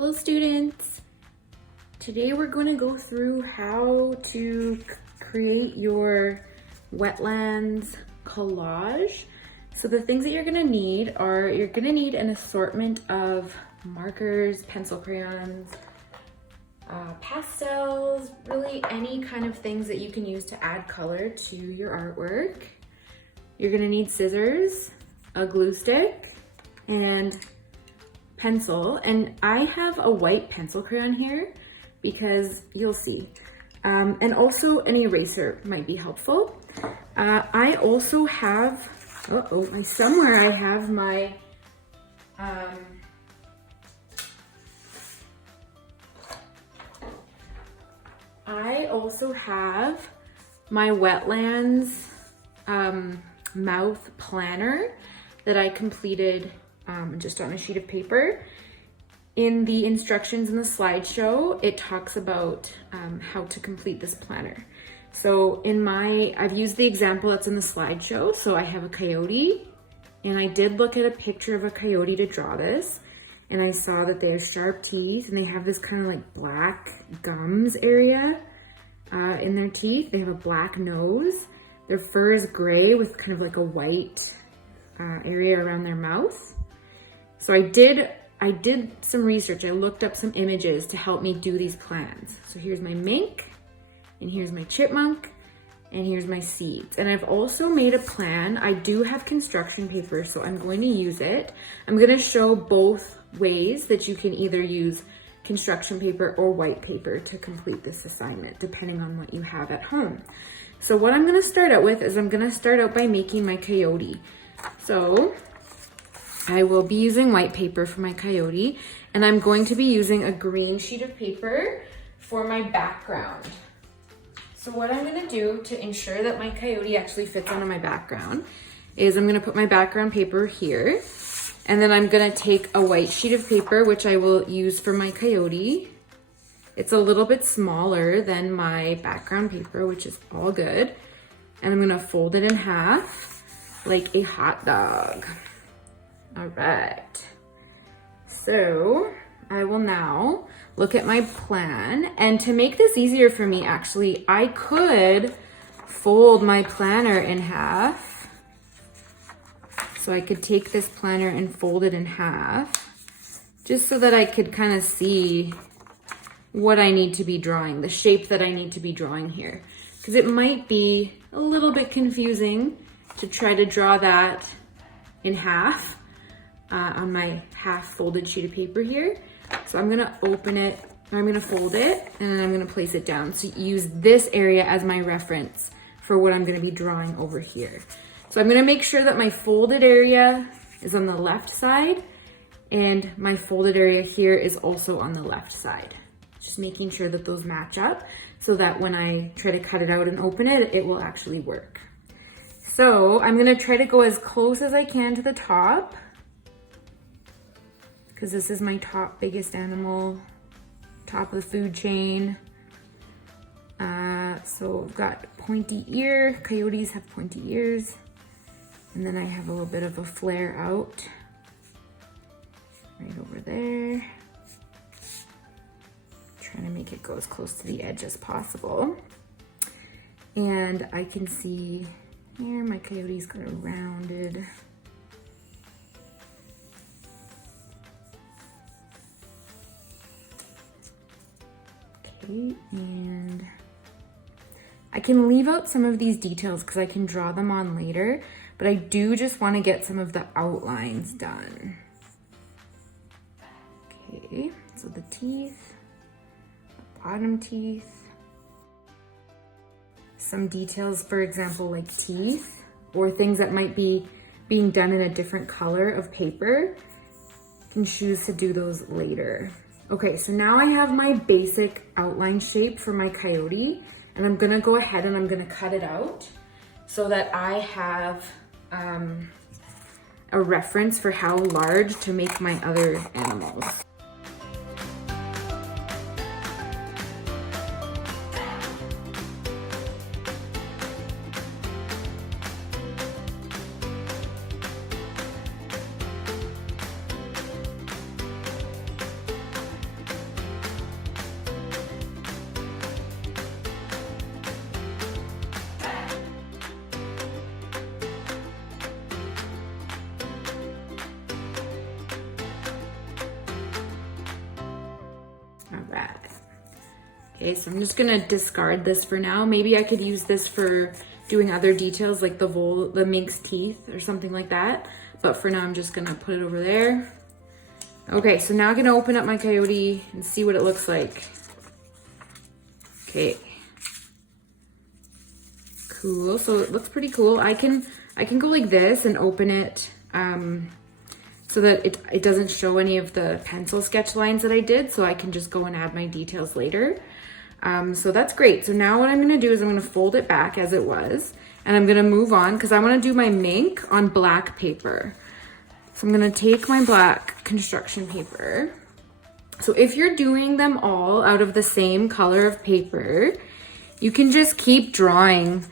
Hello students! Today we're going to go through how to create your wetlands collage. So the things that you're going to need are, you're going to need an assortment of markers, pencil crayons, pastels, really any kind of things that you can use to add color to your artwork. You're going to need scissors, a glue stick, and pencil. And I have a white pencil crayon here because you'll see. And also an eraser might be helpful. I also have, somewhere I have my, Wetlands mouth planner that I completed just on a sheet of paper. In the instructions in the slideshow, it talks about how to complete this planner. So I've used the example that's in the slideshow. So I have a coyote, and I did look at a picture of a coyote to draw this, and I saw that they have sharp teeth and they have this kind of like black gums area in their teeth. They have a black nose. Their fur is gray with kind of like a white area around their mouth. So I did some research. I looked up some images to help me do these plans. So here's my mink, and here's my chipmunk, and here's my seeds. And I've also made a plan. I do have construction paper, so I'm going to use it. I'm going to show both ways that you can either use construction paper or white paper to complete this assignment, depending on what you have at home. So what I'm going to start out with is I'm going to start out by making my coyote. So I will be using white paper for my coyote, and I'm going to be using a green sheet of paper for my background. So what I'm going to do to ensure that my coyote actually fits onto my background is I'm going to put my background paper here, and then I'm going to take a white sheet of paper, which I will use for my coyote. It's a little bit smaller than my background paper, which is all good. And I'm going to fold it in half like a hot dog. All right, so I will now look at my plan, and to make this easier for me, actually, I could fold my planner in half. So I could take this planner and fold it in half, just so that I could kind of see what I need to be drawing, the shape that I need to be drawing here, because it might be a little bit confusing to try to draw that in half. On my half folded sheet of paper here. So I'm gonna open it, I'm gonna fold it, and then I'm gonna place it down. So use this area as my reference for what I'm gonna be drawing over here. So I'm gonna make sure that my folded area is on the left side, and my folded area here is also on the left side. Just making sure that those match up so that when I try to cut it out and open it, it will actually work. So I'm gonna try to go as close as I can to the top, because this is my biggest animal, top of the food chain. So I've got pointy ear. Coyotes have pointy ears. And then I have a little bit of a flare out right over there. Trying to make it go as close to the edge as possible. And I can see here my coyote's got a rounded, and I can leave out some of these details because I can draw them on later, but I do just want to get some of the outlines done. Okay, so the teeth, the bottom teeth, some details, for example, like teeth or things that might be being done in a different color of paper. You can choose to do those later. Okay, so now I have my basic outline shape for my coyote, and I'm gonna go ahead and I'm gonna cut it out so that I have a reference for how large to make my other animals. Okay, so I'm just gonna discard this for now. Maybe I could use this for doing other details like the mink's teeth or something like that. But for now, I'm just gonna put it over there. Okay, so now I'm gonna open up my coyote and see what it looks like. Okay. Cool, so it looks pretty cool. I can go like this and open it so that it doesn't show any of the pencil sketch lines that I did, so I can just go and add my details later. So that's great. So now what I'm gonna do is I'm gonna fold it back as it was, and I'm gonna move on because I wanna do my mink on black paper. So I'm gonna take my black construction paper. So if you're doing them all out of the same color of paper, you can just keep drawing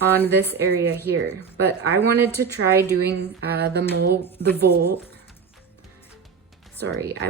on this area here. But I wanted to try doing I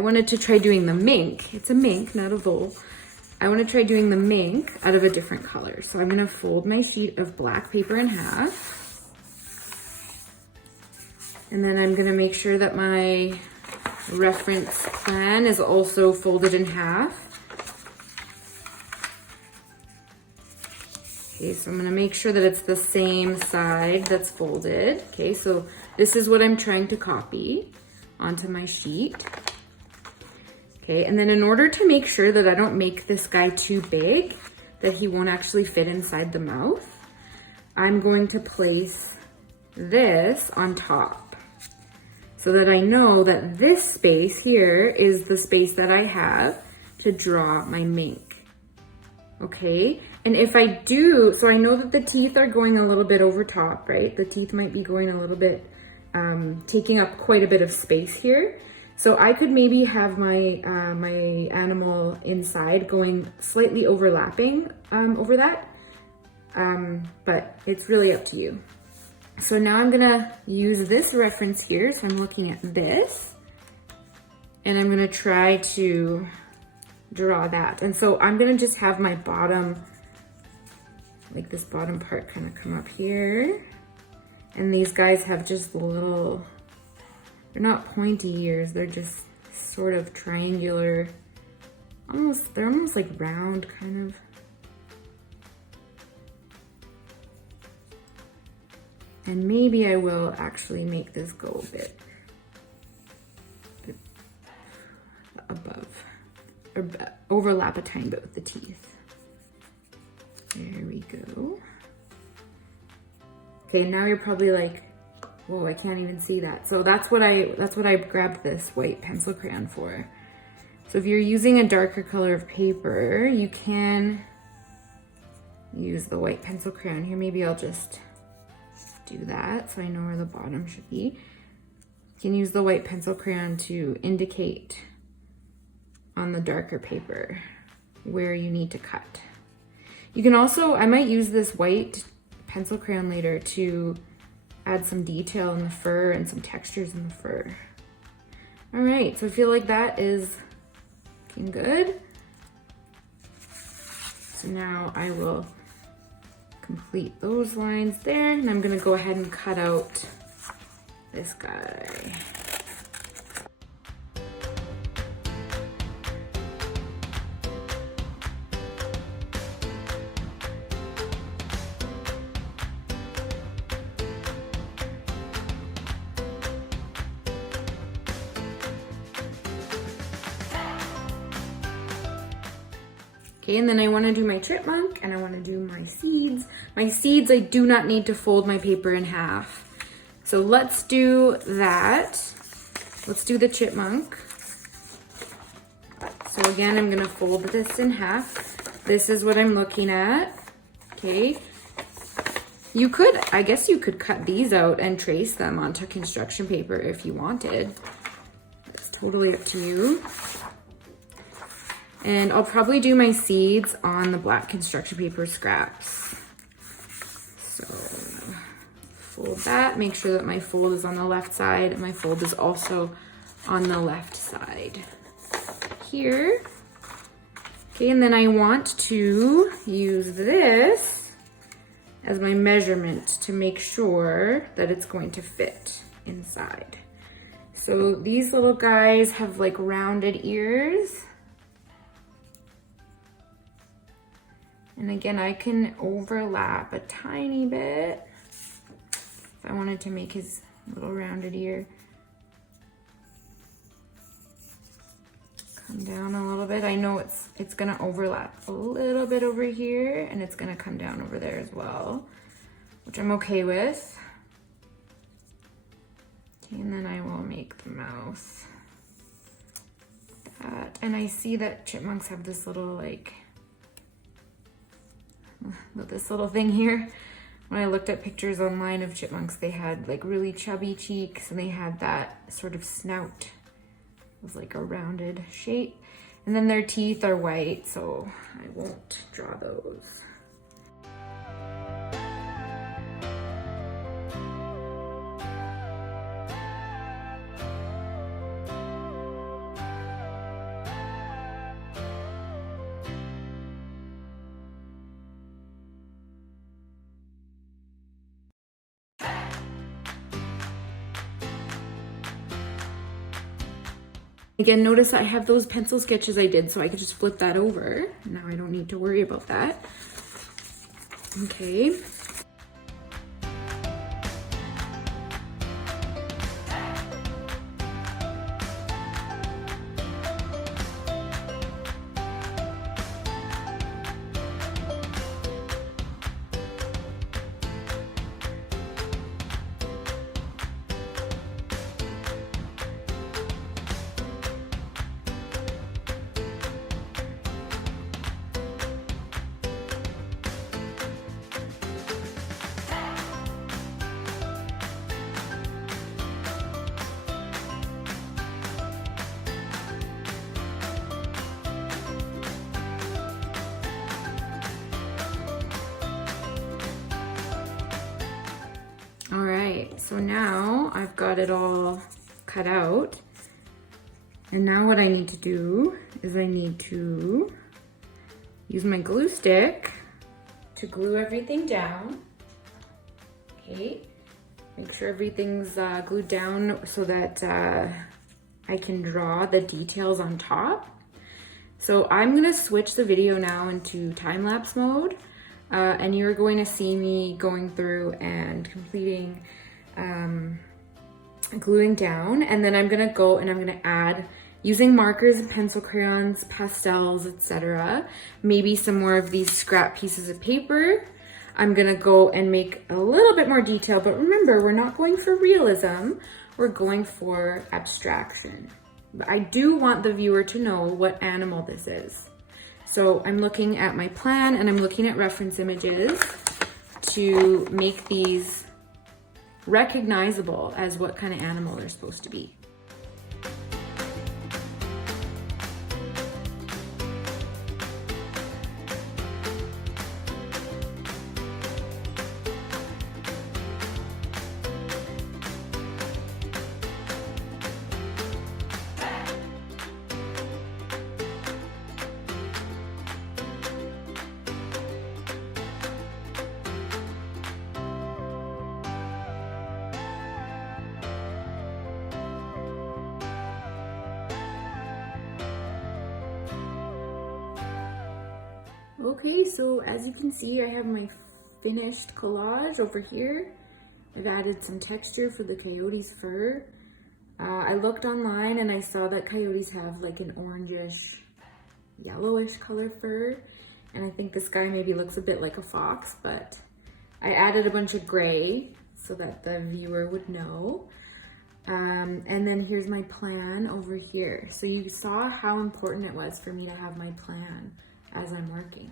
wanted to try doing the mink. It's a mink, not a vole. I want to try doing the mink out of a different color. So I'm gonna fold my sheet of black paper in half. And then I'm gonna make sure that my reference plan is also folded in half. Okay, so I'm gonna make sure that it's the same side that's folded. Okay, so this is what I'm trying to copy onto my sheet. Okay, and then in order to make sure that I don't make this guy too big, that he won't actually fit inside the mouth, I'm going to place this on top so that I know that this space here is the space that I have to draw my mink. Okay, and if I do, so I know that the teeth are going a little bit over top, right? The teeth might be going a little bit, taking up quite a bit of space here. So I could maybe have my my animal inside going slightly overlapping over that, but it's really up to you. So now I'm gonna use this reference here. So I'm looking at this and I'm gonna try to draw that. And so I'm gonna just have my bottom, like this bottom part kind of come up here. And these guys have just little, they're not pointy ears, they're just sort of triangular, they're almost like round kind of. And maybe I will actually make this go a bit above, or overlap a tiny bit with the teeth. There we go. Okay, now you're probably like, whoa, I can't even see that. So that's what I grabbed this white pencil crayon for. So if you're using a darker color of paper, you can use the white pencil crayon. Here, maybe I'll just do that so I know where the bottom should be. You can use the white pencil crayon to indicate on the darker paper where you need to cut. You can also, I might use this white pencil crayon later to add some detail in the fur and some textures in the fur. All right, so I feel like that is looking good. So now I will complete those lines there, and I'm gonna go ahead and cut out this guy. Okay, and then I want to do my chipmunk and I want to do my seeds. My seeds, I do not need to fold my paper in half. So let's do that. Let's do the chipmunk. So again, I'm gonna fold this in half. This is what I'm looking at, okay? You could, I guess you could cut these out and trace them onto construction paper if you wanted. It's totally up to you. And I'll probably do my seeds on the black construction paper scraps. So fold that, make sure that my fold is on the left side and my fold is also on the left side here. Okay, and then I want to use this as my measurement to make sure that it's going to fit inside. So these little guys have like rounded ears. And again, I can overlap a tiny bit if I wanted to make his little rounded ear. Come down a little bit. I know it's gonna overlap a little bit over here, and it's gonna come down over there as well, which I'm okay with. Okay, and then I will make the mouth. That, and I see that chipmunks have this little this little thing here. When I looked at pictures online of chipmunks, they had like really chubby cheeks, and they had that sort of snout. It was like a rounded shape. And then their teeth are white, so I won't draw those. Again, notice I have those pencil sketches I did, so I could just flip that over. Now I don't need to worry about that. Okay. All right, so now I've got it all cut out. And now what I need to do is I need to use my glue stick to glue everything down. Okay, make sure everything's glued down so that I can draw the details on top. So I'm gonna switch the video now into time-lapse mode. And you're going to see me going through and completing gluing down, and then I'm gonna go and I'm gonna add, using markers and pencil crayons, pastels, etc., maybe some more of these scrap pieces of paper. I'm gonna go and make a little bit more detail, but remember, we're not going for realism, we're going for abstraction. But I do want the viewer to know what animal this is. So I'm looking at my plan and I'm looking at reference images to make these recognizable as what kind of animal they're supposed to be. Okay, so as you can see, I have my finished collage over here. I've added some texture for the coyote's fur. I looked online and I saw that coyotes have like an orangish, yellowish color fur. And I think this guy maybe looks a bit like a fox, but I added a bunch of gray so that the viewer would know. And then here's my plan over here. So you saw how important it was for me to have my plan as I'm working.